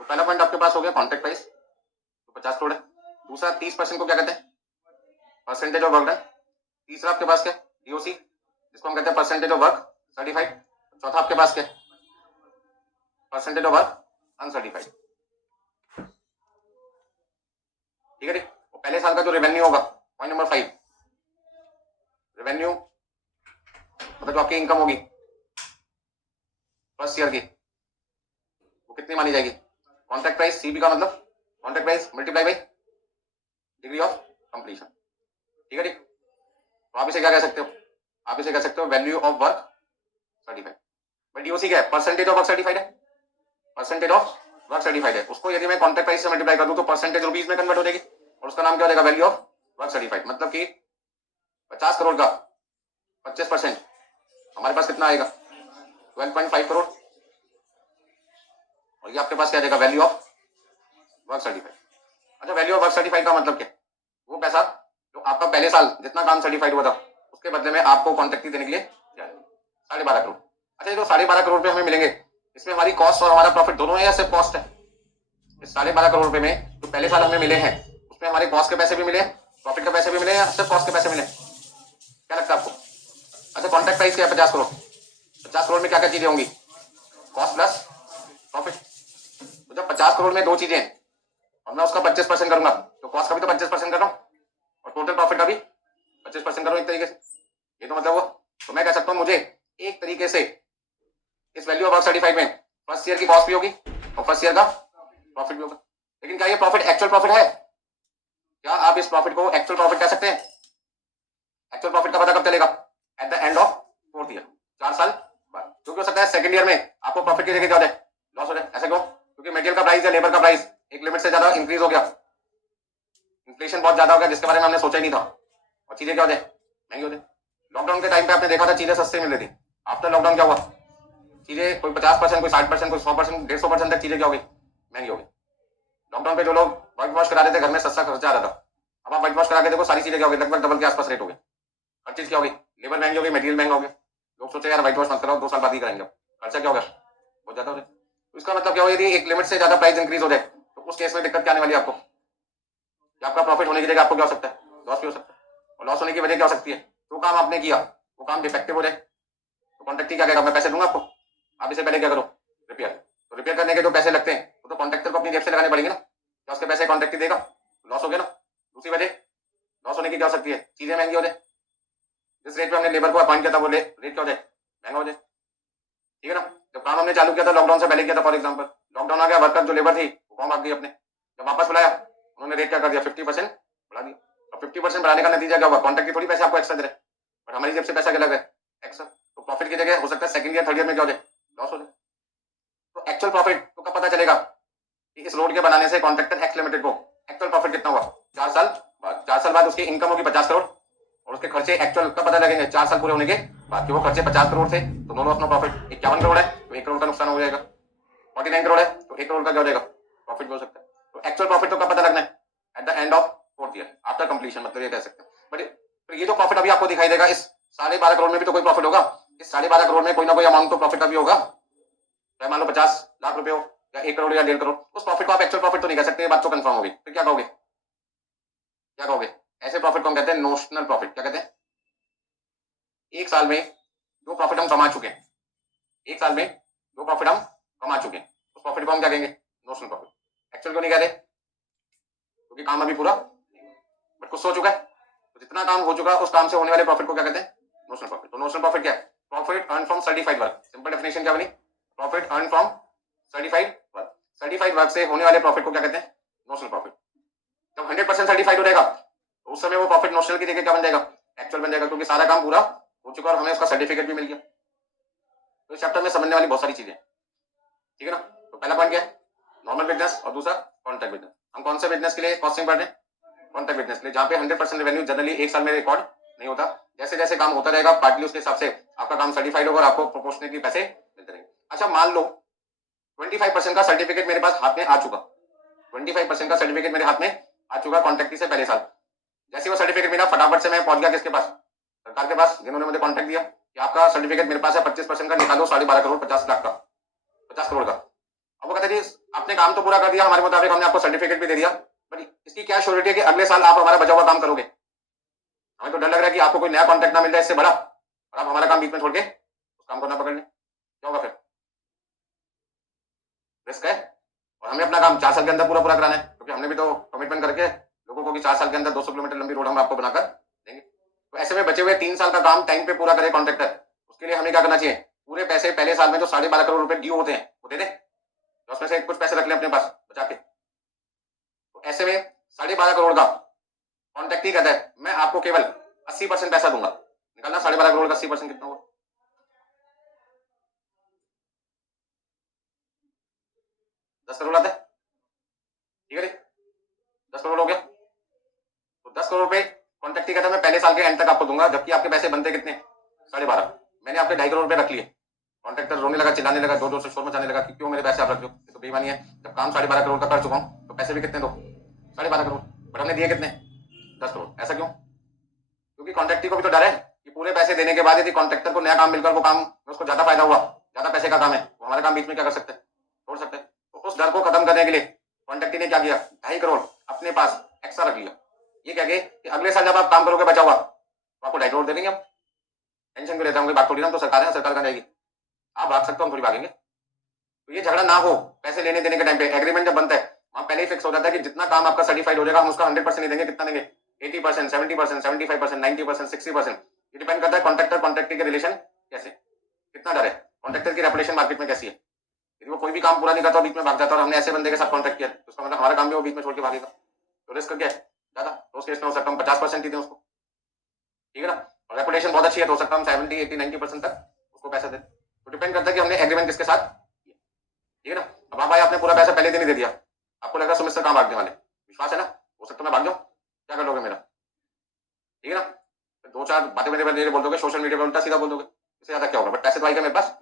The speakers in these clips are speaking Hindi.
तो पहला पॉइंट आपके पास हो गया कॉन्ट्रैक्ट प्राइस, तो 50 करोड़ है। दूसरा 30% को क्या कहते हैं, परसेंटेज ऑफ वर्क डन। तीसरा आपके पास क्या, डीओसी, जिसको हम कहते हैं परसेंटेज ऑफ वर्क सर्टिफाइड। चौथा आपके पास क्या, परसेंटेज ऑफ वर्क अनसर्टिफाइड। ठीक है जी। तो पहले साल का जो रेवेन्यू होगा, पॉइंट नंबर 5, रेवेन्यू मतलब जो आपकी इनकम होगी फर्स्ट ईयर की, वो कितनी मानी जाएगी, कॉन्ट्रैक्ट प्राइस, सीबी का मतलब contract price multiply by degree of completion. ठीक है जी। तो आप इसे क्या कह सकते हो, आप इसे कह सकते हो value of work certified. But DOC क्या है, परसेंटेज ऑफ वर्क सर्टिफाइड है, परसेंटेज ऑफ वर्क सर्टिफाइड है। उसको यदि मैं कॉन्ट्रैक्ट प्राइस से मल्टीप्लाई कर दूं तो परसेंटेज रुपीज में कन्वर्ट हो जाएगी और उसका नाम क्या हो जाएगा, वैल्यू ऑफ वर्क सर्टिफाइड। मतलब कि 50 करोड़ का 25% हमारे पास कितना आएगा, 12.5 करोड़। और ये आपके पास क्या जाएगा, वैल्यू ऑफ वर्क सर्टिफाइड। अच्छा, वैल्यू ऑफ वर्क सर्टिफाइड का मतलब क्या, वो पैसा जो आपका पहले साल जितना काम सर्टिफाइड हुआ था उसके बदले में आपको कॉन्ट्रैक्ट देने के लिए 12.5 करोड़। अच्छा, ये जो 12.5 करोड़ रुपए हमें मिलेंगे, इसमें हमारी कॉस्ट और हमारा प्रॉफिट दोनों है या सिर्फ कॉस्ट है? इस 12.5 करोड़ रुपए में जो पहले साल हमें मिले हैं उसमें हमारे कॉस्ट के पैसे भी मिले, प्रॉफिट के पैसे भी मिले या सिर्फ कॉस्ट के पैसे मिले, क्या लगता है आपको? अच्छा, कॉन्ट्रैक्ट प्राइस क्या है, 50 करोड़। 50 करोड़ में क्या क्या चीजें होंगी, कॉस्ट प्लस प्रॉफिट। तो जब 50 करोड़ में दो चीजें हैं और मैं उसका 25% करूंगा तो कॉस्ट का भी तो 25% कर रहा हूँ और टोटल प्रॉफिट का भी 25% करूँ एक तरीके से। ये तो मतलब वो, तो मैं कह सकता हूँ मुझे एक तरीके से इस वैल्यू ऑफ वर्क सर्टिफाइड में फर्स्ट ईयर की कॉस्ट भी होगी और फर्स्ट ईयर का प्रॉफिट भी होगा। लेकिन क्या ये प्रॉफिट एक्चुअल प्रॉफिट है? क्या आप इस प्रॉफिट को एक्चुअल प्रॉफिट कह सकते हैं? एक्चुअल प्रॉफिट का पता कब चलेगा, at the end of fourth year, 4 साल बाद। क्योंकि हो सकता है सेकंड ईयर में आपको प्रॉफिट की जगह क्या हो जाए, लॉस हो जाए। ऐसा क्यों? क्योंकि मटेरियल का प्राइस या लेबर का प्राइस एक लिमिट से ज्यादा इंक्रीज हो गया, इन्फ्लेशन बहुत ज्यादा हो गया जिसके बारे में हमने सोचा ही नहीं था और चीजें क्या हो जाए, महंगी हो जाए। लॉकडाउन के टाइम पे आपने देखा था चीजें सस्ती मिल रही थी, आफ्टर लॉकडाउन क्या हुआ, चीजें कोई 50%, कोई 60%, कोई 100%, 150% तक चीजें क्या हो गई, महंगी हो गई। लॉकडाउन पे जो लोग व्हाइट वॉश करा रहे थे घर में सस्ता खर्चा आ रहा था, अब आप व्हाइट वॉश करा के देखो सारी चीजें क्या हो गई, लगभग डबल के आसपास रेट हो गए। हर चीज क्या हो गई, लेबर महंगी हो गई, मटेरियल महंगा हो गया। लोग सोचे यार व्हाइट वॉश मत कराओ, 2 साल बाद ही कराएंगे, खर्चा क्या हो गया, बहुत ज्यादा हो जाए। तो इसका मतलब क्या हो, यदि एक लिमिट से ज्यादा प्राइस इंक्रीज हो जाए तो उस केस में दिक्कत क्या आने वाली है आपको, आपका प्रॉफिट होने की जगह आपको क्या हो सकता है, लॉस भी हो सकता है। और लॉस होने की वजह क्या हो सकती है, जो काम आपने किया वो काम डिफेक्टिव हो जाए तो कॉन्ट्रैक्टर क्या कहेगा, मैं पैसे दूंगा आपको, आप इसे पहले क्या करो, रिपेयर। तो रिपेयर करने के जो पैसे लगते हैं वो तो कॉन्ट्रैक्टर को अपनी जेब से लगाने पड़ेंगे ना, क्या उसके पैसे कॉन्ट्रैक्टर देगा, लॉस हो गया ना। दूसरी वजह लॉस होने की क्या हो सकती है, चीजें महंगी हो जाए, जिस रेट पे हमने लेबर को अपॉइंट किया था वो रेट क्या हो जाए, महंगा हो जाए। ठीक है ना। जब काम हमने चालू किया था लॉकडाउन से पहले किया था, फॉर एग्जाम्पल लॉकडाउन आ गया, वर्कर जो लेबर थी वो कौन भाग गई अपने, जब वापस बुलाया उन्होंने रेट क्या कर दिया, 50% बढ़ा दिया। अब 50% बढ़ाने का नतीजा क्या हुआ, कॉन्ट्रैक्ट की थोड़ी पैसे आपको एक्स्ट्रा दे रहे, बट हमारी जेब से पैसा क्या लग रहा है, एक्स्ट्रा। तो प्रॉफिट की जगह हो सकता है सेकंड ईयर थर्ड ईयर में क्या हो जाए, लॉस हो जाए। तो एक्चुअल प्रॉफिट तो कब पता चलेगा कि इस रोड के बनाने से कॉन्ट्रैक्टर एक्स लिमिटेड को एक्चुअल प्रॉफिट कितना हुआ, 4 साल बाद। 4 साल बाद उसकी इनकम होगी 50 करोड़ और उसके खर्चे एक्चुअल कब पता लगेंगे, 4 साल पूरे होने के बाद। वो खर्चे 50 करोड़ थे तो no loss no profit. 51 crore है तो 1 करोड़ का नुकसान हो जाएगा, 49 करोड़ है तो 1 करोड़ का क्या हो जाएगा, प्रॉफिट भी हो सकता है। तो एक्चुअल प्रॉफिट तो कब पता लगना है, at the end of fourth year, after completion, मतलब ये कह सकते हैं। बट ये जो प्रॉफिट अभी आपको दिखाई देगा, इस 12.5 करोड़ में भी तो कोई प्रॉफिट होगा, इस 12.5 करोड़ में कोई ना कोई अमाउंट तो प्रॉफिट का भी होगा, चाहे मान लो 50 लाख रुपए हो या 1 करोड़ या 1.5 करोड़। उस प्रॉफिट को आप एक्चुअल प्रॉफिट तो नहीं कह सकते, ये बात तो कंफर्म होगी। फिर क्या कहोगे, क्या कहोगे, ऐसे प्रॉफिट को हम कहते हैं नोशनल प्रॉफिट। क्या कहते हैं, एक साल में जो प्रॉफिट हम कमा चुके हैं, एक साल में जो प्रॉफिट हम कमा चुके हैं उस प्रॉफिट को हम क्या कहेंगे, नोशनल प्रॉफिट। एक्चुअल क्यों नहीं कहते, क्योंकि काम अभी पूरा बट कुछ हो चुका है, तो जितना काम हो चुका उस काम से होने वाले प्रॉफिट को क्या कहते हैं, नोशनल प्रॉफिट। तो नोशनल प्रॉफिट क्या है, profit earn from certified work. Simple definition क्या बनी, profit earn from certified work. Certified work से होने वाले प्रॉफिट को क्या कहते हैं, नोशनल प्रॉफिट। जब 100% सर्टिफाइड हो जाएगा तो उस समय वो प्रॉफिट नोशनल की जगह क्या बन जाएगा, एक्चुअल बन जाएगा, क्योंकि सारा काम पूरा हो चुका और हमें उसका सर्टिफिकेट भी मिल गया। तो इस चैप्टर में समझने वाली बहुत सारी चीजें, ठीक है ना। तो पहला पॉइंट क्या है, नॉर्मल बिजनेस, और दूसरा कॉन्ट्रैक्ट बिजनेस। हम कौन से बिजनेस के लिए कॉस्टिंग पढ़ रहे हैं, कॉन्ट्रैक्ट बिजनेस के लिए, जहाँ पे 100% रेवेन्यू जनरली एक साल में रिकॉर्ड नहीं होता। जैसे जैसे काम होता रहेगा पार्टली उसके हिसाब से आपका काम सर्टिफाइड होगा और आपको प्रोपोर्शनेटली पैसे मिलते रहेंगे। अच्छा, मान लो 25% का सर्टिफिकेट मेरे पास हाथ में आ चुका, 25% का सर्टिफिकेट मेरे हाथ में आ चुका कॉन्ट्रैक्ट से पहले साल। जैसे वो सर्टिफिकेट मिला फटाफट से मैं पहुंच गया किसके पास, सरकार के पास, जिन्होंने मुझे कॉन्ट्रैक्ट दिया कि आपका सर्टिफिकेट मेरे पास है 25% का, निकालो 12.5 करोड़ 50 लाख का, 50 करोड़ का। अब वो कहते जी आपने काम तो पूरा कर दिया, हमारे मुताबिक हमने आपको सर्टिफिकेट भी दे दिया, बट इसकी क्या श्योरिटी है कि अगले साल आप हमारा बचा हुआ काम करोगे? हमें तो डर लग रहा है कि आपको कोई नया कॉन्ट्रैक्ट ना मिल जाए इससे बड़ा, और आप हमारा काम बीच में छोड़ के उस काम को ना पकड़ लें, क्या होगा फिर? रिस्क है। और हमें अपना काम 4 साल के अंदर पूरा पूरा कराना है, क्योंकि हमने भी तो कमिटमेंट करके लोगों को कि 4 साल के अंदर 200 किलोमीटर लंबी रोड हम आपको बनाकर देंगे। तो ऐसे में बचे हुए 3 साल का काम टाइम पे पूरा करे कॉन्ट्रैक्टर, उसके लिए हमें क्या करना चाहिए? पूरे पैसे पहले साल में जो 12.5 करोड़ रुपए ड्यू होते हैं वो दे दें, तो उसमें से कुछ पैसे रख लें अपने पास बचा के। तो ऐसे में 12.5 करोड़ का कॉन्ट्रैक्ट ही कहता है मैं आपको केवल 80% पैसा दूंगा। निकालना 12.5 करोड़ का 80% कितना हुआ? 10 करोड़ आता है, ठीक है? 10 करोड़ हो गया। तो 10 करोड़ रुपए कॉन्ट्रैक्ट ही कहता है मैं पहले साल के एंड तक आपको दूंगा, जबकि आपके पैसे बनते कितने? 12.5। मैंने आपके 2.5 करोड़ रुपए रख लिए। कॉन्ट्रैक्टर रोने लगा, चिल्लाने लगा, जोर जोर से शोर मचाने लगा कि क्यों मेरे पैसे आप रख दो, ये तो बेईमानी है। जब काम 12.5 करोड़ का कर चुका हूँ तो पैसे भी कितने दो? 12.5 करोड़। बट हमने दिए कितने? 10 करोड़। ऐसा क्यों? क्योंकि कॉन्ट्रैक्टर को भी तो डर है कि पूरे पैसे देने के बाद यदि कॉन्ट्रैक्टर को नया काम मिलकर वो काम में उसको ज्यादा फायदा हुआ, ज्यादा पैसे का काम है, वो हमारा काम बीच में क्या कर सकते हैं? छोड़ सकते हैं। तो उस डर को खत्म करने के लिए कॉन्ट्रैक्टर ने क्या किया? 2.5 करोड़ अपने पास एक्स्ट्रा रख लिया। ये क्या कि अगले साल जब आप काम करोगे बचा हुआ तो आपको 2.5 करोड़ दे देंगे हम। टेंशन क्यों लेते होंगे? बात थोड़ी ना, तो सरकार है, सरकार का जाएगी। आप भाग सकते हो, हम थोड़ी भागेंगे। तो ये झगड़ा ना हो पैसे लेने देने के टाइम पे। एग्रीमेंट जब बनता है वहां पहले ही फिक्स हो जाता है कि जितना काम आपका सर्टिफाइड हो जाएगा हम उसका 100% नहीं देंगे। कितना देंगे? 80%, 70%, 75%, 90%, 60%। ये डिपेंड करता है कॉन्ट्रैक्टर कॉन्ट्रैक्टर के रिलेशन कैसे, कितना डर है, कॉन्ट्रैक्टर की रेपुटेशन मार्केट में कैसी है। यदि वो कोई भी काम पूरा नहीं करता बीच में भाग जाता और हमने ऐसे बंदे के साथ कॉन्ट्रैक्ट किया तो उसका मतलब हमारा काम भी वो बीच में छोड़ के भागेगा, तो रिस्क क्या है ज्यादा। तो उस केस में हो सकता हम 50% ही दें उसको, ठीक है ना। और रेपुटेशन बहुत अच्छी है तो हो सकता हम 70, 80, 90% तक उसको पैसा दें। तो डिपेंड करता है कि हमने एग्रीमेंट किसके साथ, ठीक है ना। अब आप भाई आपने पूरा पैसा पहले दिन ही दे दिया, आपको लग रहा है सुमित सर काम भागने वाले, विश्वास है ना, हो सकता मैं भाग जाऊं, क्या कर लोगे मेरा? ठीक है ना। 2-4 बातें मेरे बोल दोगे, सोशल मीडिया पर उल्टा सीधा बोल दोगे, इससे ज्यादा क्या होगा? बट पैसे तो आएगा मेरे पास।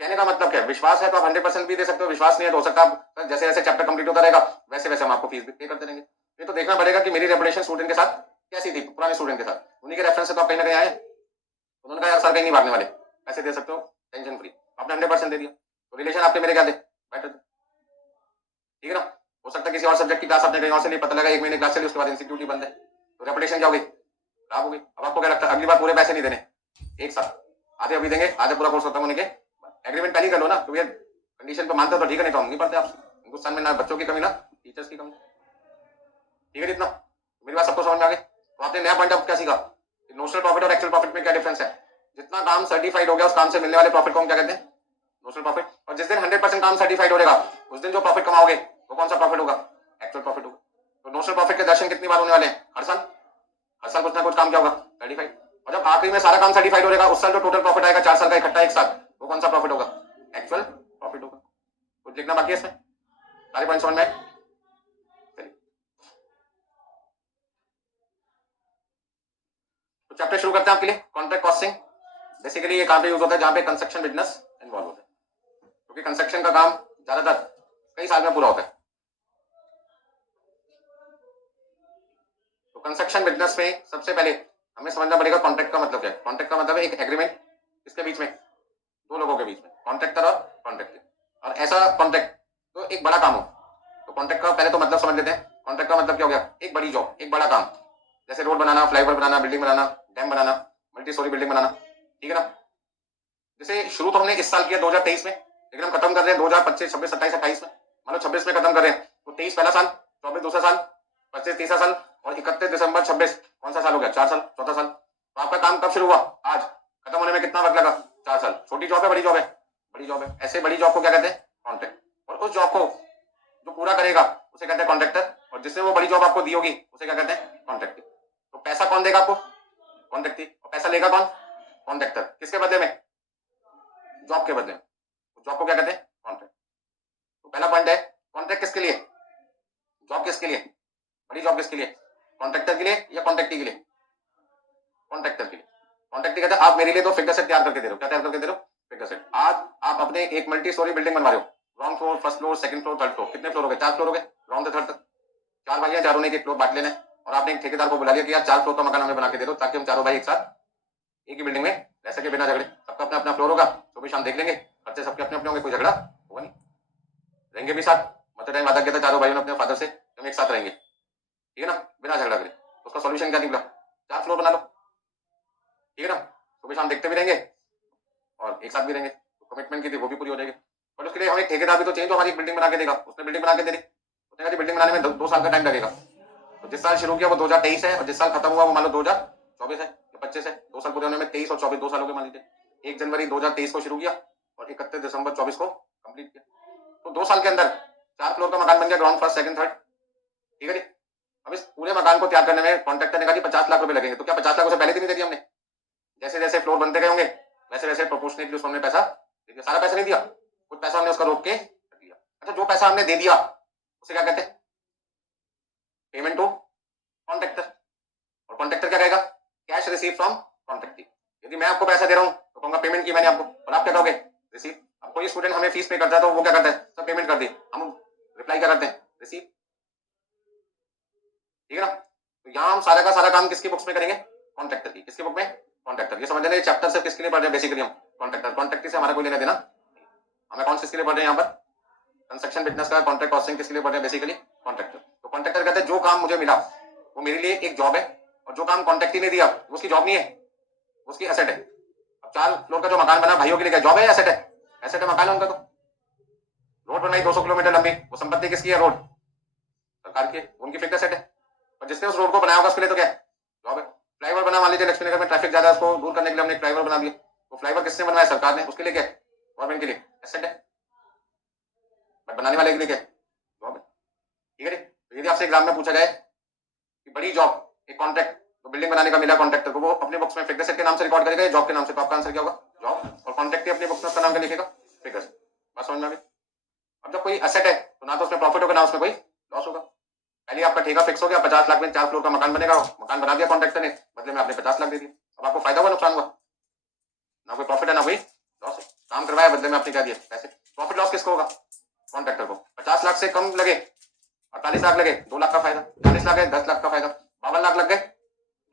कहने का मतलब क्या है? विश्वास है तो आप 100% भी दे सकते हो, विश्वास नहीं है तो हो सकता है जैसे जैसे चैप्टर कंप्लीट होता रहेगा वैसे वैसे हम आपको फीस भी पे करते रहेंगे। ये तो देखना पड़ेगा कि मेरी रेपुटेशन स्टूडेंट के साथ कैसी थी, पुराने स्टूडेंट के साथ। उन्हीं के रेफरेंस से तो आप कहीं ना कहीं आए। उन्होंने कहा यार सर कहीं नहीं भागने वाले, पैसे दे सकते हो टेंशन फ्री, आपने 100% दे दिया, तो रिलेशन आपके मेरे क्या थे? बेटर, ठीक है ना। हो सकता है किसी और सब्जेक्ट की क्लास आपने कहीं और से लिए, पता लगा 1 महीने क्लास चली उसके बाद इंस्टीट्यूट ही बंद है, तो रेपुटेशन क्या होगी? खराब हो गई। अब आपको क्या लगता है अगली बार पूरे पैसे नहीं देने, एक साथ आधे अभी देंगे, आधे पूरा कोर्स खत्म होने के एग्रीमेंट पहले कर लो ना। तो भैया कंडीशन पे मानते हो तो ठीक है, नहीं तो हम नहीं पढ़ते आपसे। हिंदुस्तान में ना बच्चों की कमी ना टीचर्स की कमी, ठीक है। इतना मेरी बात सबको समझ में आ गई। तो आपने नया पॉइंट ऑफ क्या सीखा? नोशनल प्रॉफिट और एक्चुअल प्रॉफिट में क्या डिफरेंस है? जितना काम सर्टिफाइड हो गया उस काम से मिलने वाले प्रॉफिट को हम क्या कहते हैं? Notional profit. और जिस दिन 100% काम सर्टिफाइड हो जाएगा उस दिन जो प्रॉफिट कमाओगे वो कौन सा प्रॉफिट होगा? एक्चुअल प्रॉफिट होगा। तो नोशनल प्रॉफिट के दर्शन कितनी बार होने वाले हैं? हर साल। हर साल कुछ ना कुछ काम क्या होगा? सर्टिफाइड। और जब आखिरी में सारा काम सर्टिफाइड हो जाएगा उस साल जो टोटल प्रॉफिट आएगा 4 साल का इकट्ठा एक साथ, वो कौन सा प्रॉफिट होगा? एक्चुअल प्रॉफिट होगा। कुछ लिखना बाकी है इसमें? सारे पॉइंट समझ में आए? तो चैप्टर शुरू करते हैं आपके लिए कॉन्ट्रैक्ट कॉस्टिंग। बेसिकली ये कहां पे यूज होता है? जहां पे कंस्ट्रक्शन बिजनेस इन्वॉल्व होता है, क्योंकि कंस्ट्रक्शन का काम ज्यादातर कई साल में पूरा होता है। तो कंस्ट्रक्शन बिजनेस में सबसे पहले हमें समझना पड़ेगा कॉन्ट्रैक्ट का मतलब क्या है। कॉन्ट्रैक्ट का मतलब है एक एग्रीमेंट किसके बीच में? दो लोगों के बीच में, कॉन्ट्रैक्टर और कॉन्ट्रैक्टर। और ऐसा कॉन्ट्रैक्ट तो एक बड़ा काम हो। तो कॉन्ट्रैक्ट का पहले तो मतलब समझ लेते हैं। कॉन्ट्रैक्ट का मतलब क्या हो गया? एक बड़ी जॉब, एक बड़ा काम, जैसे रोड बनाना, फ्लाईओवर बनाना, बिल्डिंग बनाना, डैम बनाना, मल्टी स्टोरी बिल्डिंग बनाना, ठीक है ना। जैसे शुरू तो हमने इस साल किया 2023 में, लेकिन हम खत्म कर रहे हैं 2025, 26, 27, 28 में। मान लो 26 में खत्म कर रहे हैं तो 23 पहला साल, 24 दूसरा साल, 25 तीसरा साल और 31 दिसंबर 26 कौन सा साल हो गया? 4 साल, चौथा साल। तो आपका काम कब शुरू हुआ? आज। खत्म होने में कितना वक्त लगा? 4 साल। छोटी जॉब है बड़ी जॉब है? बड़ी जॉब है। ऐसे बड़ी जॉब को क्या कहते हैं? कॉन्ट्रैक्ट। और उस जॉब को जो पूरा करेगा उसे कहते हैं कॉन्ट्रैक्टर, और जिसने वो बड़ी जॉब आपको दी होगी उसे क्या कहते हैं? कॉन्ट्रैक्टर। तो पैसा कौन देगा आपको? कॉन्ट्रैक्टर। और पैसा लेगा कौन? कॉन्ट्रैक्टर। किसके बदले में? जॉब के बदले में। जॉब को क्या कहते हैं? कॉन्ट्रैक्ट। तो पहला पॉइंट है कॉन्ट्रैक्ट किसके लिए? जॉब किसके लिए? बड़ी जॉब किसके लिए? कॉन्ट्रैक्टर के लिए या कॉन्ट्रैक्टी के लिए? कॉन्ट्रैक्टर के लिए। कॉन्ट्रैक्टी कहते हैं आप मेरे लिए तो फिगर सेट तैयार करके दे रहे हो। क्या तैयार करके दे रहे हो? Figure set. आज आप अपने एक मल्टी स्टोरी बिल्डिंग बनवा रहे हो, ground floor, first floor, second floor, third floor. कितने फ्लोर हो गए? 4 फ्लोर हो गए, ग्राउंड से थर्ड तक। 4 भाई हैं, चारों ने एक फ्लोर बांट लेना है और आपने एक ठेकेदार को बुला लिया कि यार 4 फ्लोर का मकान हमें बना के दे दो, ताकि हम चारों भाई एक साथ एक ही बिल्डिंग में रह सके बिना झगड़े। सबका अपना अपना फ्लोर होगा, तो भी शाम देख लेंगे, खर्चे सबके अपने अपने होंगे, कोई झगड़ा होगा नहीं। रहेंगे भी साथ, मतलब टाइम वादा किया था चारों भाइयों ने अपने फादर से हम एक साथ रहेंगे, ठीक है ना, बिना झगड़ा करे। तो उसका सॉल्यूशन क्या निकला, 4 फ्लोर बना लो, ठीक है ना, सुबह शाम देखते भी रहेंगे और एक साथ भी रहेंगे, तो कमिटमेंट की थी वो भी पूरी हो जाएगी। बट उसके लिए हमें एक ठेकेदार भी तो चाहिए जो हमारी बिल्डिंग बना के देगा। उसने बिल्डिंग बना के दे दी, उसने कहा बिल्डिंग बनाने में 2 साल का टाइम लगेगा। तो जिस साल शुरू किया वो 2023 है और जिस साल खत्म हुआ वो मान लो 2024 है या 25 है। 2 साल पूरे होने में 23 और 24 2 साल हो गए मान लीजिए। 1 जनवरी 2023 को शुरू किया और 31 दिसंबर 24 को कंप्लीट किया। तो 2 साल के अंदर 4 फ्लोर का मकान बन गया, ग्राउंड फर्स्ट सेकंड थर्ड, ठीक है जी। अब इस पूरे मकान को तैयार करने में कॉन्ट्रैक्टर ने कहा 50 लाख रुपए लगेंगे। तो क्या 50 लाख उसे पहले दिन ही दे दिया हमने? जैसे जैसे फ्लोर बनते गए होंगे वैसे वैसे प्रोपोर्शनेटली उसको हमने पैसा दे दिया। सारा पैसा नहीं दिया, कुछ पैसा हमने उसका रोक के दिया। अच्छा, जो पैसा हमने दे दिया उसे क्या कहते हैं? Payment to contractor. और कॉन्ट्रैक्टर क्या कहेगा? Cash receive from contractor. यदि मैं आपको पैसा दे रहा हूं तो कहूंगा पेमेंट की मैंने आपको, और आप क्या कहोगे? रिसीव। अब कोई स्टूडेंट हमें फीस पे करता है तो वो क्या करता है? सब पेमेंट कर दी, हम रिप्लाई क्या करते हैं? रिसीव, ठीक है ना। तो यहाँ हम सारा का सारा काम किसकी बुक्स में करेंगे? कॉन्ट्रैक्टर की। किसकी बुक में? कॉन्ट्रैक्टर। ये समझ लेना, ये चैप्टर सिर्फ किसके लिए पढ़ रहे हैं? बेसिकली हम कॉन्ट्रैक्टर, कॉन्ट्रैक्टर से हमारा कोई लेना देना। हमें कौन किसके लिए पढ़ रहे हैं यहाँ पर? कंस्ट्रक्शन बिजनेस का कॉन्ट्रैक्ट कॉस्टिंग किसके लिए पढ़ रहे हैं? Basically contractor. तो कॉन्ट्रैक्टर कहते हैं जो काम मुझे मिला वो मेरे लिए एक जॉब है, और जो काम कॉन्ट्रैक्टर ने दिया वो उसकी जॉब नहीं है, उसकी एसेट है। अब 4 फ्लोर का जो मकान बना भाइयों के लिए क्या जॉब है या एसेट है? एसेट है, मकान है उनका। तो रोड बनाई 200 किलोमीटर लंबी, वो संपत्ति किसकी है? रोड सरकार की, उनकी फिक्स एसेट है। और जिसने उस रोड को बनाया होगा उसके लिए तो क्या है? जॉब है। फ्लाईओवर बना, मान लीजिए लक्ष्मी नगर में ट्रैफिक ज्यादा है, उसको दूर करने के लिए हमने एक फ्लाईओवर बना दिया। वो फ्लाईओवर किसने बनवाया? सरकार ने। उसके लिए क्या है? गवर्नमेंट के लिए एसेट है, बट बनाने वाले के लिए क्या है? जॉब है, ठीक है। तो यदि आपसे एग्जाम में पूछा जाए कि बड़ी जॉब एक कॉन्ट्रैक्ट तो बिल्डिंग बनाने का मिला कॉन्ट्रैक्टर को, वो अपने बुक्स में फिक्स एसेट के नाम से रिकॉर्ड करेगा जॉब के नाम से, तो आपका आंसर क्या होगा? जॉब। और कॉन्ट्रैक्ट अपने बुक्स में उसका नाम क्या लिखेगा? फिक्स। बात समझ में आ गई? अब जब कोई एसेट है तो ना तो उसमें प्रॉफिट होगा ना उसमें कोई लॉस होगा। पहले आपका ठेका फिक्स हो गया, 50 लाख में 4 फ्लोर का मकान बनेगा, मकान बना दिया कॉन्ट्रैक्टर ने, बदले में आपने 50 लाख दे दिया। अब आपको फायदा हुआ नुकसान हुआ? ना कोई प्रॉफिट है ना कोई लॉस है। काम करवाया, बदले में आपने क्या दिया? पैसे। प्रॉफिट लॉस किसको होगा? कॉन्ट्रैक्टर को। 50 लाख से कम लगे, 48 लाख लगे, 2 लाख का फायदा। 40 लाख है, 10 लाख का फायदा। 52 लाख लग गए,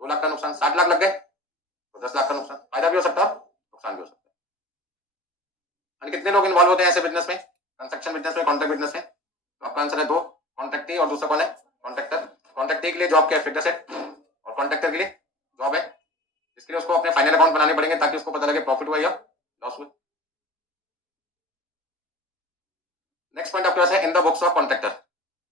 2 लाख का नुकसान। 60 लाख लग गए तो 10 लाख का नुकसान। फायदा भी हो सकता है, नुकसान भी हो सकता है। कितने लोग इन्वॉल्व होते हैं ऐसे बिजनेस में? कंस्ट्रक्शन बिजनेस में, कॉन्ट्रैक्ट बिजनेस में? तो आपका आंसर है 2, कॉन्ट्रैक्टी और दूसरा कौन है? कॉन्ट्रैक्टर। कॉन्ट्रैक्टी के लिए जॉब क्या है? Fix asset. और कॉन्ट्रैक्टर के लिए जॉब है, इसके लिए उसको अपने फाइनल अकाउंट बनाने पड़ेंगे ताकि उसको पता लगे प्रॉफिट हुआ या लॉस हुआ। नेक्स्ट पॉइंट आपके पास है in the books of contractor.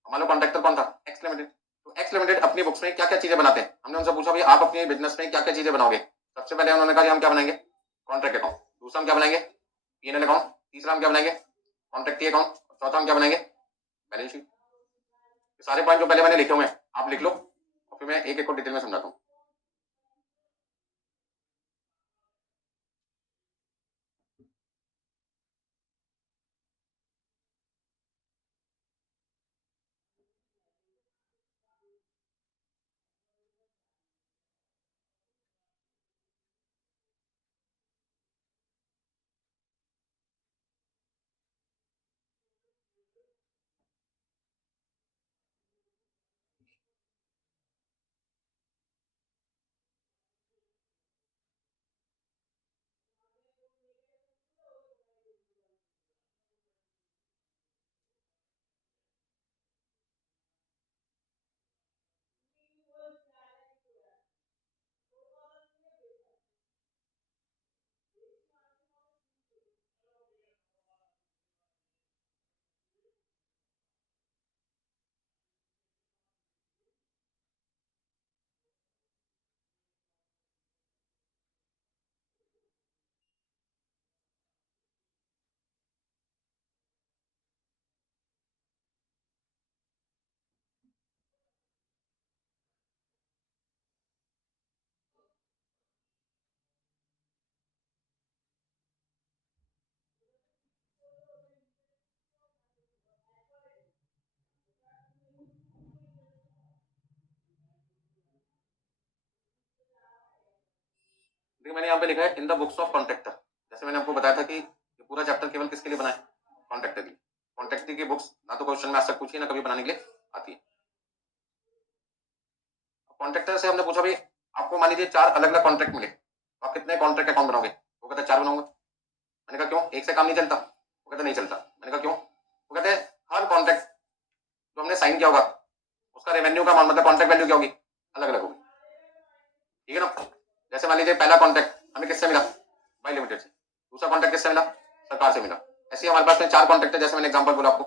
मान लो कॉन्ट्रैक्टर कौन था? X limited. तो एक्स लिमिटेड अपनी बुक्स में क्या क्या चीजें बनाते हैं? हमने उनसे पूछा भाई आप अपने बिजनेस में क्या क्या चीजें बनाओगे? सबसे पहले उन्होंने कहा हम क्या बनाएंगे? Contract account. दूसरा हम क्या बनाएंगे? PNL account. तीसरा हम क्या बनाएंगे? Contract account. चौथा हम क्या बनाएंगे? Balance sheet. सारे पॉइंट जो पहले मैंने लिखे हुए हैं आप लिख लो और फिर मैं एक एक को डिटेल में समझाता हूँ। देखिए मैंने यहाँ पे लिखा है in the books of contractor. जैसे मैंने आपको बताया था कि ये पूरा चैप्टर केवल किसके लिए बना है? कॉन्ट्रैक्टर की। कॉन्ट्रैक्टर की बुक्स ना तो क्वेश्चन में आज तक पूछी ना कभी बनाने के लिए आती है। कॉन्ट्रैक्टर से हमने पूछा भाई आपको मान लीजिए 4 अलग अलग कॉन्ट्रैक्ट मिले तो आप कितने कॉन्ट्रैक्ट अकाउंट बनाओगे? वो कहता है 4 बनाऊंगा। मैंने कहा क्यों, एक से काम नहीं चलता? वो कहता नहीं चलता। मैंने कहा क्यों? वो कहते हैं हर कॉन्ट्रैक्ट जो हमने साइन किया होगा उसका रेवेन्यू का मतलब कॉन्ट्रैक्ट वैल्यू क्या होगी, अलग अलग होगी, ठीक है ना। जैसे मान लीजिए पहला कॉन्ट्रैक्ट हमें किससे मिला, बाई लिमिटेड से, दूसरा कॉन्ट्रैक्ट किससे मिला, सरकार से मिला। ऐसे हमारे पास में 4 कॉन्ट्रैक्ट है, जैसे मैंने एग्जांपल बोला आपको,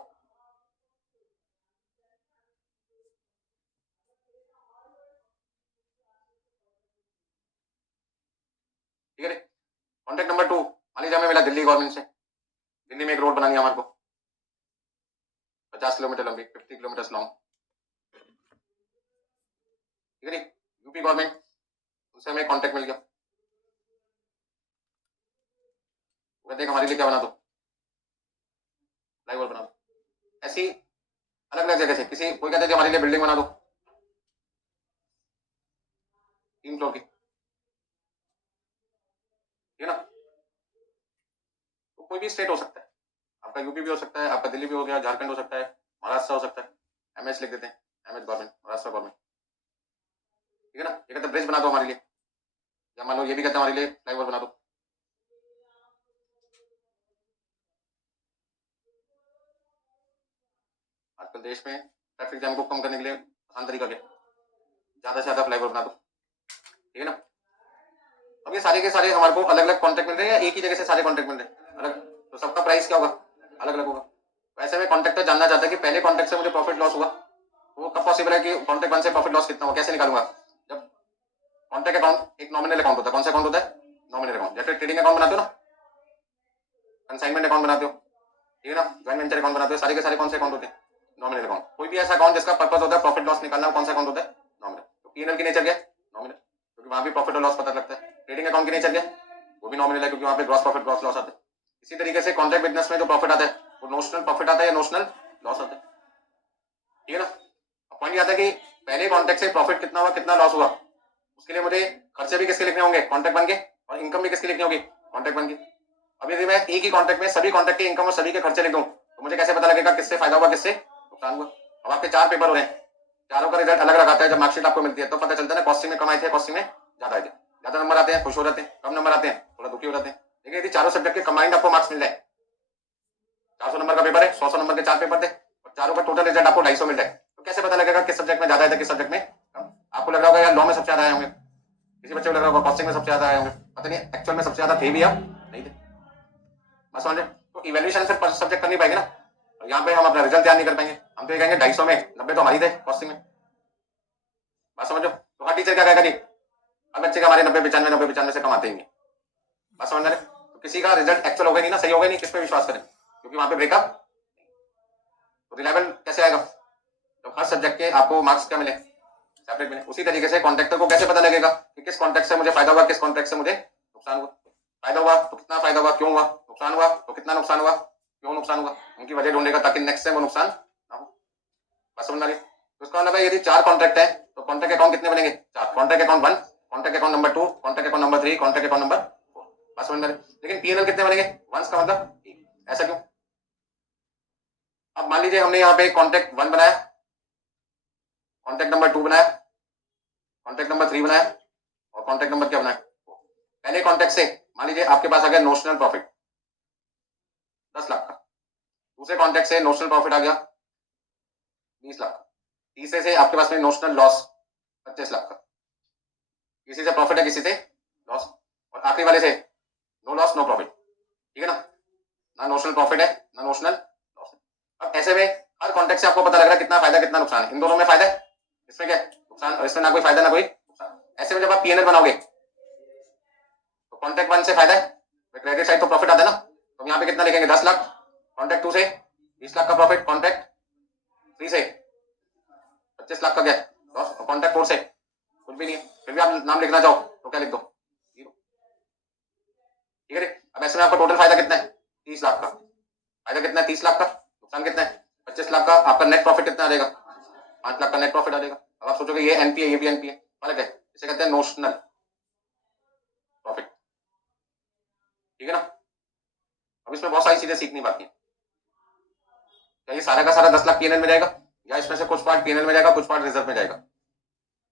ठीक है। कॉन्ट्रैक्ट नंबर 2 मान लीजिए हमें मिला दिल्ली गवर्नमेंट से, दिल्ली में एक रोड बनानी है हमारे को 50 किलोमीटर लंबी, 50 किलोमीटर लॉन्ग, ठीक है। यूपी गवर्नमेंट, उनसे हमें कॉन्ट्रैक्ट मिल गया, कहते हैं हमारे लिए क्या बना दो, फ्लाईओवर बना दो। ऐसी अलग अलग जगह से किसी कोई कहते हैं हमारे लिए बिल्डिंग बना दो 3 फ्लोर की, ठीक है ना। तो कोई भी स्टेट हो सकता है, आपका यूपी भी हो सकता है, आपका दिल्ली भी हो गया, झारखंड हो सकता है, महाराष्ट्र हो सकता है, एमएच लिख देते हैं, एमएच गवर्नमेंट, महाराष्ट्र गवर्नमेंट, ठीक है ना। ये कहते हैं ब्रिज बना दो हमारे लिए, या मान लो ये भी कहते हैं हमारे लिए फ्लाईओवर बना दो। आजकल देश में ट्रैफिक जाम को कम करने के लिए आसान तरीका क्या, ज्यादा से ज्यादा फ्लाईओवर बना दो, ठीक है ना। अब ये सारे के सारे हमारे को अलग अलग कॉन्ट्रैक्ट मिल रहे हैं या एक ही जगह से सारे कॉन्ट्रैक्ट मिल रहे हैं अलग, तो सबका प्राइस क्या होगा, अलग अलग होगा। तो ऐसे में कॉन्ट्रैक्टर जानना चाहता है कि पहले कॉन्ट्रैक्ट से मुझे प्रॉफिट लॉस हुआ, वो कब पॉसिबल है कि कॉन्ट्रैक्ट 1 से प्रॉफिट लॉस कितना हुआ, कैसे निकालूंगा, जब कॉन्ट्रैक्ट अकाउंट एक नॉमिनल अकाउंट होता है, कौन सा अकाउंट होता है, नॉमिनल अकाउंट। जैसे ट्रेडिंग अकाउंट बनाते हो ना, कंसाइनमेंट अकाउंट बनाते हो, ठीक है ना, जॉइंट वेंचर अकाउंट बनाते हो, सारे के सारे कौन से अकाउंट होते हैं, नॉमिनल अकाउंट। कोई भी ऐसा अकाउंट जिसका पर्पस होता है प्रॉफिट लॉस निकालना, कौन सा अकाउंट होता है, नॉमिनल। तो पीएनएल की नेचर क्या, नॉमिनल, क्योंकि वहां भी प्रॉफिट और लॉस पता लगता है। ट्रेडिंग अकाउंट की नेचर क्या, वो भी नॉमिनल है, क्योंकि वहां पे ग्रॉस प्रॉफिट ग्रॉस लॉस आता है। इसी तरीके से कॉन्ट्रैक्ट बिजनेस में जो प्रॉफिट आता है वो नोशनल प्रॉफिट आता है या नोशनल लॉस आता है, ठीक है ना। अब पॉइंट आता है कि पहले कॉन्ट्रैक्ट से प्रॉफिट कितना हुआ कितना लॉस हुआ, उसके लिए मुझे खर्चे भी किसके लिखने होंगे, कॉन्ट्रैक्ट बन के, और इनकम भी किसकी लिखनी होगी, कॉन्ट्रैक्ट बन के। अब यदि मैं एक ही कॉन्ट्रैक्ट में सभी कॉन्ट्रैक्ट की इनकम और सभी के खर्चे लिख दूं तो मुझे कैसे पता लगेगा किससे फायदा हुआ किससे नुकसान हुआ। अब आपके 4 पेपर हो रहे हैं, चारों का रिजल्ट अलग अलग आता है, जब मार्कशीट आपको मिलती है तो पता चलता है ना, कॉस्टिंग में कम आए थे, कॉस्टिंग में ज्यादा आए थे। ज्यादा नंबर आते हैं खुश हो जाते हैं, कम नंबर आते हैं थोड़ा दुखी हो जाते हैं। लेकिन यदि चारों सब्जेक्ट के कंबाइंड आपको मार्क्स मिल जाए, 400 नंबर का पेपर है, 100 नंबर के 4 पेपर थे और चारों का टोटल रिजल्ट आपको 250 मिल जाए, तो कैसे पता लगेगा किस सब्जेक्ट में ज्यादा है किस सब्जेक्ट में कम। आपको लग रहा होगा यार लॉ में सबसे ज्यादा आए होंगे, किसी बच्चे को लग रहा होगा कॉस्टिंग में सबसे ज्यादा आए होंगे, पता नहीं एक्चुअल में सबसे ज्यादा थे भी या नहीं थे, बस समझे। तो इवेल्यूशन फिर सब्जेक्ट कर नहीं पाएंगे ना, और यहाँ पे हम अपना रिजल्ट तैयार नहीं कर पाएंगे। हम तो ये कहेंगे 250 में 90 तो हमारी थे कॉस्टिंग में, बस समझो। तो हर टीचर क्या कहेगा जी, अब बच्चे का हमारे 90 95 से कम आते ही नहीं, बस समझ रहे। तो किसी का रिजल्ट एक्चुअल होगा नहीं ना, सही होगा नहीं, किस पे विश्वास करें, क्योंकि वहां पे ब्रेकअप। तो रिलायबल कैसे आएगा, तो हर सब्जेक्ट के आपको मार्क्स क्या मिले, सेपरेट मिले। उसी तरीके से कॉन्ट्रैक्टर को कैसे पता लगेगा कि किस कॉन्ट्रैक्ट से मुझे फायदा हुआ किस कॉन्ट्रैक्ट से मुझे नुकसान हुआ। फायदा हुआ तो कितना फायदा हुआ क्यों हुआ, नुकसान हुआ तो कितना नुकसान हुआ क्यों नुकसान हुआ, उनकी वजह ढूंढेगा ताकि नेक्स्ट से वो नुकसान ना हो, बस समझ आ रही। तो इसका मतलब है यदि 4 कॉन्ट्रैक्ट है तो कॉन्ट्रैक्ट अकाउंट कितने बनेंगे, 4। Contract account 1, contract account number 2, contract account number 3, contract account number 4, बस समझ आ रही। लेकिन पीएनएल कितने बनेंगे, वंस का मतलब एक, ऐसा क्यों। अब मान लीजिए हमने यहाँ पे कॉन्ट्रैक्ट 1 बनाया, कॉन्ट्रैक्ट नंबर 2 बनाया, कॉन्ट्रैक्ट नंबर 3 बनाया और कॉन्ट्रैक्ट नंबर क्या बनाया। पहले कॉन्ट्रैक्ट से मान लीजिए आपके पास आ गया नोशनल प्रॉफिट 10 लाख का, दूसरे कॉन्ट्रैक्ट से नोशनल प्रॉफिट आ गया 20 लाख का, तीसरे से आपके पास में नोशनल लॉस 25 लाख का, किसी से प्रॉफिट है किसी से लॉस, और आखिरी वाले से नो लॉस नो प्रॉफिट, ठीक है ना, ना नोशनल प्रॉफिट है ना नोशनल लॉस है। अब ऐसे में हर कॉन्ट्रैक्ट से आपको पता लग रहा है कितना फायदा कितना नुकसान है, इन दोनों में फायदा है इसमें क्या नुकसान, और इसमें ना कोई फायदा ना कोई नुकसान। ऐसे में जब आप पीएनएल बनाओगे तो कॉन्ट्रैक्ट 1 से फायदा है, क्रेडिट साइड तो प्रॉफिट आता है ना, तो यहाँ पे कितना लिखेंगे 10 लाख, कॉन्ट्रैक्ट 2 से 20 लाख का प्रॉफिट, कॉन्ट्रैक्ट 3 से 25 लाख का क्या लॉस, और कॉन्ट्रैक्ट 4 से कुछ भी नहीं है। फिर भी आप नाम लिखना चाहो तो क्या लिख दो, ठीक है। अब ऐसे में आपका टोटल फायदा कितना है 30 लाख का, फायदा कितना है 30 लाख का, नुकसान कितना है 25 लाख का, आपका नेट प्रॉफिट कितना आ जाएगा 5 लाख का नेट प्रॉफिट आ जाएगा। अब आप सोचोगे ये एनपीए ये भी एनपीए, फर्क है, इसे कहते हैं नोशनल प्रॉफिट, ठीक है ना। अब इसमें बहुत सारी चीजें सीखनी बाकी है, क्या ये सारा का सारा 10 लाख पीएनएल में जाएगा या इसमें से कुछ पार्ट पीएनएल में जाएगा कुछ पार्ट रिजर्व में जाएगा,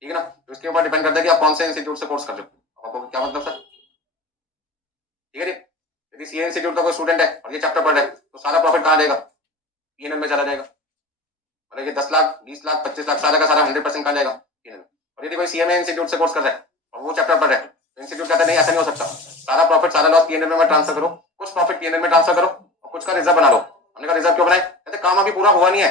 ठीक है ना। तो इसके ऊपर डिपेंड करता है कि आप कौन से इंस्टीट्यूट से कोर्स कर रहे हो, आपको क्या मतलब सर, ठीक है। यदि सीए इंस्टीट्यूट का कोई स्टूडेंट है और ये चैप्टर पढ़ रहा है तो सारा प्रॉफिट कहाँ जाएगा, पीएनएल में चला जाएगा। मतलब ये 10 लाख 20 लाख 25 लाख सारा का सारा 100% कहाँ जाएगा? पीएनएल। और यदि कोई सीएमए इंस्टीट्यूट से कोर्स कर रहा है और वो चैप्टर पढ़ रहा है तो इंस्टीट्यूट कहता है नहीं ऐसा नहीं हो सकता, सारा प्रॉफिट सारा लॉस पीएनएल में ट्रांसफर करो, कुछ प्रॉफिट पीएनएल में ट्रांसफर करो और कुछ का रिजर्व बना लो। हमने कहा रिजर्व क्यों बनाए? कहते काम अभी पूरा हुआ नहीं है,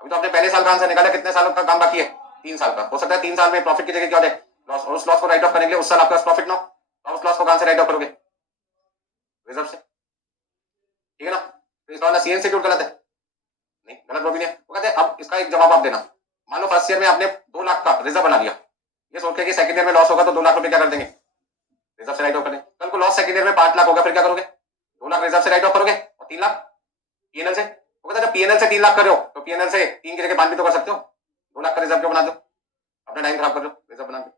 अभी तो आपने पहले साल काम से निकाला, कितने सालों का काम बाकी है? 3 साल का। हो सकता है 3 साल में प्रॉफिट की जगह क्या दे? लॉस, और उस लॉस को राइट ऑफ करने के लिए उस साल आपके पास प्रॉफिट ना हो तो उस लॉस को कहां से राइट ऑफ करोगे? रिजर्व से। ठीक है ना? तो इसका वाला सीएन इंस्टीट्यूट गलत है? नहीं, गलत वो भी नहीं है। वो कहते हैं अब इसका एक जवाब आप देना। मान लो फर्स्ट ईयर में आपने 2 लाख का रिजर्व बना लिया, ये सोच के कि सेकंड ईयर में लॉस होगा तो 2 लाख रुपए क्या कर देंगे? रिजर्व से राइट ऑफ कर देंगे। कल को लॉस सेकंड ईयर में 5 लाख होगा, फिर क्या करोगे? 2 लाख रिजर्व से राइट ऑफ करोगे और 3 लाख पीएनएल से। वो कहता है जब पीएनएल से 3 लाख कर रहे हो तो पीएनएल से 3 की जगह 5 भी तो कर सकते हो। 2 लाख का रिजर्व क्यों बना दो? अपना टाइम खराब कर रहे हो रिजर्व बना के।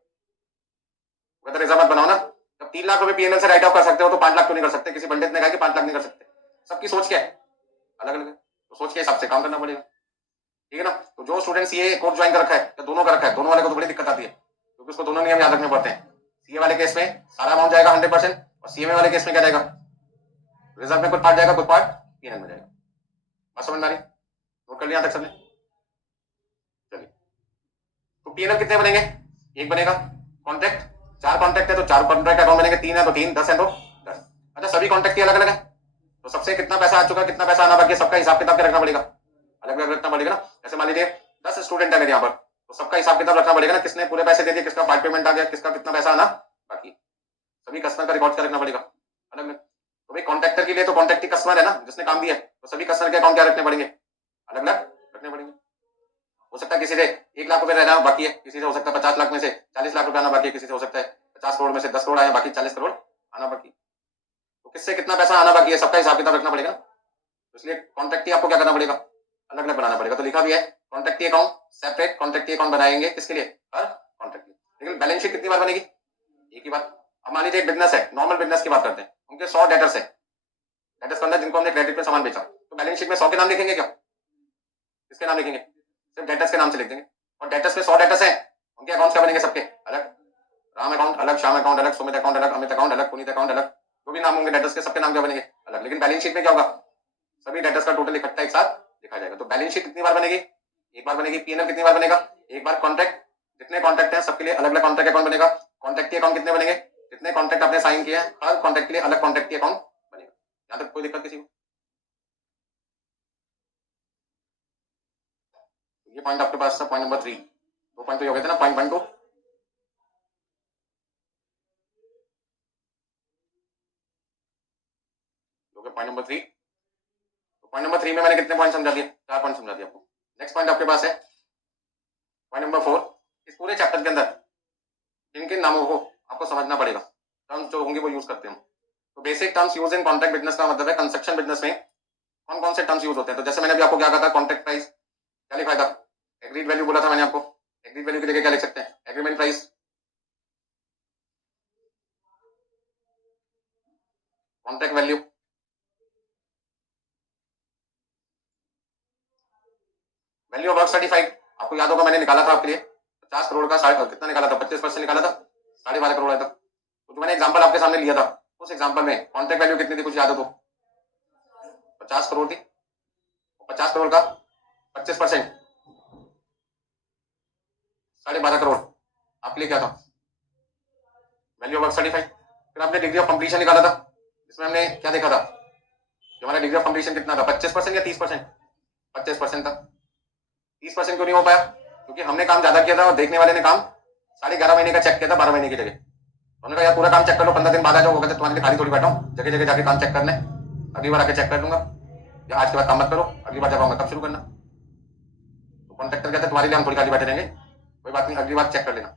वो कहता रिजर्व मत बनाओ ना, जब 3 लाख रुपए पीएनएल से राइट ऑफ कर सकते हो तो 5 लाख क्यों नहीं कर सकते? किसी पंडित ने कहा कि 5 लाख नहीं कर सकते। सबकी सोच क्या है? अलग अलग है, तो सोच के हिसाब से काम करना पड़ेगा। ठीक है ना? तो जो स्टूडेंट सीए कोर्स ज्वाइन कर रखा है या दोनों का रखा है, दोनों वाले को तो बड़ी दिक्कत आती है क्योंकि उसको दोनों नियम याद रखने पड़ते हैं। सीए वाले केस में सारा अमाउंट जाएगा 100% और सीएमए वाले केस में क्या जाएगा? रिजर्व में कुछ पार्ट जाएगा, कुछ पार्ट पीएनएल में जाएगा। बात समझ में आ रही? नोट कर लिया तक सबने? चलिए, तो पीएनएल कितने बनेंगे? एक बनेगा। कॉन्ट्रैक्ट 4 कॉन्ट्रैक्ट है तो 4 कॉन्ट्रैक्ट अकाउंट बनेंगे, 3 है तो 3, 10 है तो 10। अच्छा, सभी कॉन्ट्रैक्ट की अलग अलग है तो सबसे कितना पैसा आ चुका है, कितना पैसा आना बाकी है, सबका हिसाब किताब रखना पड़ेगा, अलग अलग रखना पड़ेगा ना। जैसे मान लीजिए 10 स्टूडेंट है मेरे यहाँ पर तो सबका हिसाब किताब रखना पड़ेगा ना, किसने पूरे पैसे दे दिए, किसका पार्ट पेमेंट आ गया, किसका कितना पैसा आना बाकी, सभी कस्टमर का रिकॉर्ड रखना पड़ेगा अलग अलग। तो भाई कॉन्ट्रैक्टर के लिए तो कॉन्ट्रैक्ट कस्टमर है ना जिसने काम दिया है, तो सभी कस्टमर के अकाउंट क्या रखने पड़ेंगे? अलग अलग रखने पड़ेंगे। हो सकता है किसी से 1 लाख रुपए रहना बाकी है, किसी से हो सकता है 50 लाख में से 40 लाख रुपए आना बाकी है, किसी से हो सकता है 50 करोड़ में से 10 करोड़ आए बाकी 40 करोड़ आना बाकी। तो किससे कितना पैसा आना बाकी है सबका हिसाब किताब रखना पड़ेगा। तो इसलिए कॉन्ट्रैक्ट आपको क्या करना पड़ेगा? अलग अलग बनाना पड़ेगा। तो लिखा भी है contract account separate, contract account बनाएंगे किसके लिए? हर कॉन्ट्रैक्ट। लेकिन बैलेंस शीट कितनी बार बनेगी? एक ही बार। अब मान लीजिए बिजनेस है, नॉर्मल बिजनेस की बात करते हैं, उनके 100 डेटर्स है, डेटर्स के अंदर जिनको हमने क्रेडिट पे सामान बेचा, तो बैलेंस शीट में 100 के नाम लिखेंगे क्या? किसके नाम लिखेंगे? सिर्फ डेटर्स के नाम से लिख देंगे। और डेटर्स में 100 डेटर्स है, उनके अकाउंट क्या बनेंगे? सबके अलग। राम अकाउंट अलग, श्याम अकाउंट अलग, सुमित अकाउंट अलग, अमित अकाउंट अलग, पुनीत अकाउंट अलग, जो भी नाम होंगे डेटर्स के सबके नाम क्या बनेंगे? अलग। लेकिन बैलेंस शीट में क्या होगा? सभी डेटर्स का टोटल इकट्ठा एक साथ लिखा जाएगा। तो बैलेंस शीट कितनी बार बनेगी? एक बार बनेगी। पीएनएल कितनी बार बनेगा? एक बार। कॉन्ट्रैक्ट जितने कॉन्ट्रैक्ट हैं सबके लिए अलग अलग कॉन्ट्रैक्ट अकाउंट बनेगा। कॉन्ट्रैक्ट अकाउंट कितने बनेंगे? जितने कॉन्ट्रैक्ट आपने साइन किए हैं हर कॉन्ट्रैक्ट के लिए अलग कॉन्ट्रैक्ट अकाउंट बनेगा। यहां तक कोई दिक्कत किसी को? ये पॉइंट आपके पास था, पॉइंट नंबर 3। 2 पॉइंट तो ये हो गए थे ना, पॉइंट 1 2। Point number 3। तो पॉइंट नंबर 3 में मैंने कितने पॉइंट समझा दिए? 4 पॉइंट समझा दिए आपको। नेक्स्ट पॉइंट आपके पास है पॉइंट नंबर 4। इस पूरे चैप्टर के अंदर किन किन नामों को आपको समझना पड़ेगा, टर्म्स जो होंगे वो यूज करते हैं। तो basic terms use in contract business का मतलब है कंस्ट्रक्शन बिजनेस में कौन कौन से टर्म्स यूज होते हैं। तो जैसे मैंने अभी आपको क्या कहा था, कॉन्ट्रैक्ट प्राइस क्या लिखा था? एग्रीड वैल्यू बोला था मैंने आपको। एग्रीड वैल्यू की जगह क्या लिख सकते हैं? Agreement price. Contract value, value of work certified. आपको याद होगा मैंने निकाला था आपके लिए 50 करोड़ का कितना निकाला था? 25% निकाला था, 12.5 करोड़ आया था। तो जो मैंने एग्जांपल आपके सामने लिया था उस एग्जांपल में कॉन्ट्रैक्ट वैल्यू कितनी थी, कुछ याद हो तो? 50 करोड़ थी। 50 करोड़ का 25% 12.5 करोड़ आपके लिए क्या था? Value of work certified. फिर आपने डिग्री ऑफ कंप्लीशन निकाला था, इसमें हमने क्या देखा था? जो हमारा डिग्री ऑफ कंप्लीशन कितना था? 25% या 30%? 25% था। 30% क्यों नहीं हो पाया? क्योंकि हमने काम ज्यादा किया था और देखने वाले ने काम 11.5 महीने का चेक किया था 12 महीने की जगह। उन्होंने कहा यार पूरा काम चेक कर लो, 15 दिन बाद आ जाओ। वो कहते तुम्हारे लिए खाली थोड़ी बैठा हूँ, जगह जगह जाके काम चेक करने, अगली बार आके चेक कर लूंगा, या आज के बाद काम मत करो, अगली बार जब आऊंगा तब शुरू करना। तो कॉन्ट्रैक्टर कहते तुम्हारे लिए हम थोड़ी खाली बैठे रहेंगे, कोई बात नहीं, अगली बार चेक कर लेना,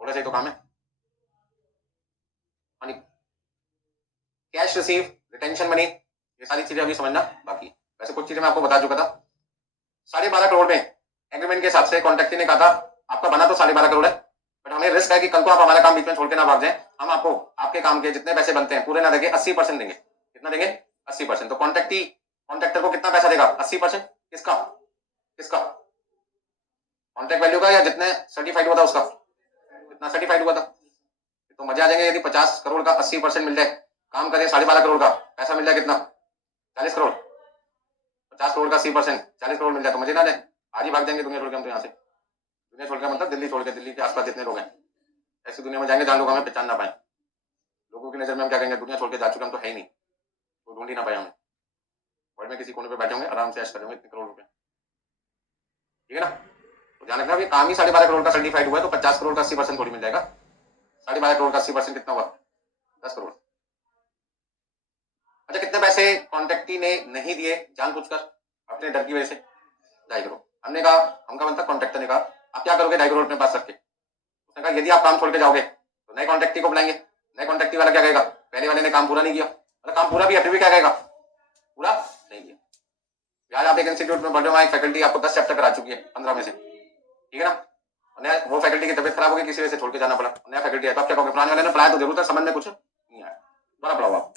थोड़ा सही तो काम है। कैश रिसीव, रिटेंशन मनी, ये सारी चीजें अभी समझना बाकी। वैसे कुछ चीजें मैं आपको बता चुका था। 12.5 करोड़ में एग्रीमेंट के हिसाब से कॉन्ट्रैक्टर ने कहा था आपका बना तो 12.5 करोड़ है, बट हमें रिस्क है कि कल को आप हमारा काम बीच में छोड़ के ना भाग जाए, हम आपको आपके काम के जितने पैसे बनते हैं पूरे ना देंगे, 80% देंगे। कितना देंगे? 80%। तो कॉन्ट्रैक्टर को कितना पैसा देगा? 80%। किसका? किसका? कॉन्ट्रैक्ट वैल्यू का या जितने सर्टिफाइड हुआ था उसका? जितना सर्टिफाइड हुआ था। तो मजा आ जाएंगे यदि 50 करोड़ का 80% मिल जाए, काम करे 12.5 करोड़ का पैसा मिल जाए, कितना? 40 करोड़। 50 करोड़ का 80%, 40 करोड़ मिल जाए तो मजे ना जाए, आज ही भाग जाएंगे दुनिया छोड़ के हम तो यहाँ से। दुनिया छोड़ के मतलब दिल्ली छोड़ के, दिल्ली के आसपास जितने लोग हैं, ऐसी दुनिया में जाएंगे जहाँ लोग हमें पहचान ना पाए। लोगों की नजर में हम क्या कहेंगे, दुनिया छोड़ के जा चुके हम तो है ही नहीं, तो ढूंढ ही ना पाए हमें। वर्ल्ड में किसी कोने पे बैठे होंगे, आराम से ऐश कर रहे होंगे, इतने करोड़ रुपए, ठीक है ना। तो ध्यान रखना, अभी काम ही 12.5 करोड़ का सर्टिफाइड हुआ है, तो 50 करोड़ का 80% थोड़ी मिल जाएगा। 12.5 करोड़ का 80% कितना हुआ, 10 करोड़। अच्छा, कितने पैसे कॉन्ट्रैक्टी ने नहीं दिए जानबूझकर अपने डर की वजह से, 2.5 करोड़। हमने कहा, हमका बनता कॉन्ट्रैक्टर ने कहा आप क्या करोगे 2.5 करोड़ अपने पास रख के। उसने कहा यदि आप काम छोड़ के जाओगे तो नए कॉन्ट्रैक्टी को बुलाएंगे। नए कॉन्ट्रैक्टी वाला क्या कहेगा, पहले वाले ने काम पूरा नहीं किया, मतलब काम पूरा भी है फिर भी क्या कहेगा, पूरा नहीं किया। आज आप एक इंस्टीट्यूट में बढ़ रहे हो, एक फैकल्टी आपको 10 चैप्टर करा चुकी है 15 में से, ठीक है ना। नया वो फैकल्टी की तबियत खराब होगी, किसी वजह से छोड़ के जाना पड़ा, नया फैकल्टी है, तो आप क्या कहोगे, पुराने वाले ने पढ़ाया तो जरूर था, समझ में कुछ नहीं आया, दोबारा पढ़ाओ आप।